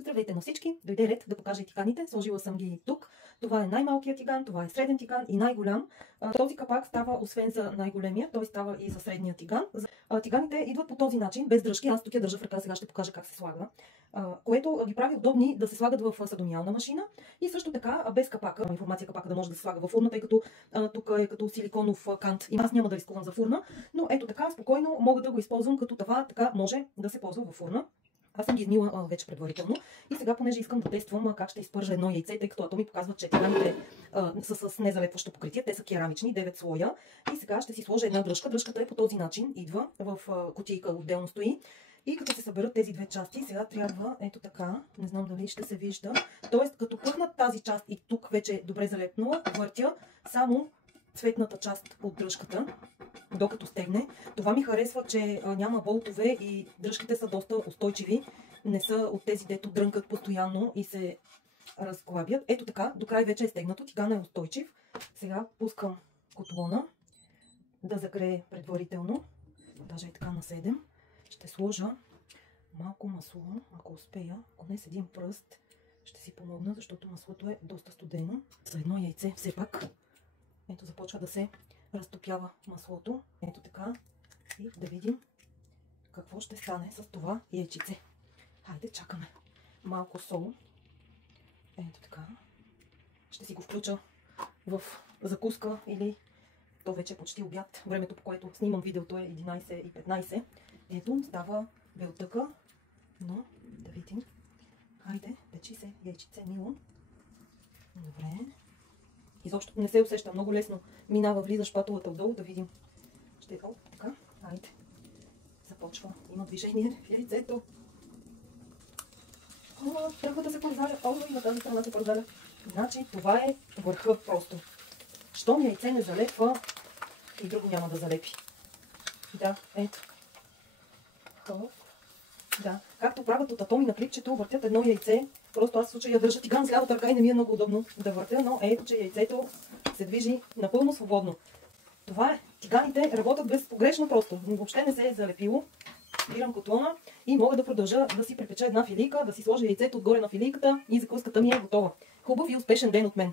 Здравейте на всички! Дойде ред да покажа и тиганите. Сложила съм ги тук. Това е най-малкият тиган, това е среден тиган и най-голям. Този капак става освен за най-големия, той става и за средния тиган. Тиганите идват по този начин, без дръжки. Аз тук я държа в ръка, сега ще покажа как се слага. Което ги прави удобни да се слагат в съдомиална машина и също така без капака. Информация капака да може да се слага в фурна, тъй като тук е като силиконов кант и аз няма да рискувам за фурна, но ето така спокойно мога да го използвам като това, така може да се ползва в фурна. Аз съм ги измила вече предварително и сега, понеже искам да тествам как ще изпържа едно яйце, тъй като ми показват, че тиганите са с незалепващо покритие, те са керамични, 9 слоя. И сега ще си сложа една дръжка. Дръжката е по този начин, идва в кутийка, отделно стои. И като се съберат тези две части, сега трябва, ето така, не знам дали ще се вижда, т.е. като пъхнат тази част и тук вече е добре залепнала, въртя само цветната част от дръжката, докато стегне. Това ми харесва, че няма болтове и дръжките са доста устойчиви. Не са от тези, дето дрънкат постоянно и се разклабят. Ето така, до край вече е стегнато, тигана е устойчив. Сега пускам котлона да загрее предварително. Даже е така на 7. Ще сложа малко масло, ако успея. Ако не с един пръст, ще си помогна, защото маслото е доста студено. За едно яйце все пак. Ето започва да се разтопява маслото. Ето така. И да видим какво ще стане с това яйчице. Хайде, чакаме. Малко сол. Ето така. Ще си го включа в закуска или то вече е почти обяд. Времето, по което снимам видеото е 11:15. Ето, става белтъка. Но да видим. Хайде, печи се яйчице мило. Добре. Изобщо не се усеща. Много лесно минава, влиза шпатулата отдолу. Да видим. Ще е така. Айде. Започва. Има движение в яйцето. Трябва да се парзаля. И на тази страна се парзаля. Значи това е върха просто. Щом яйце не залепва, и друго няма да залепи. Да, ето. Да. Както правят от Атоми на клипчето, въртят едно яйце. Просто аз в случая държа тиган с лявата ръка и не ми е много удобно да въртя, но ето, че яйцето се движи напълно свободно. Това е. Тиганите работят безпогрешно просто. Въобще не се е залепило. Спирам котлона и мога да продължа да си припеча една филийка, да си сложа яйцето отгоре на филийката и закуската ми е готова. Хубав и успешен ден от мен!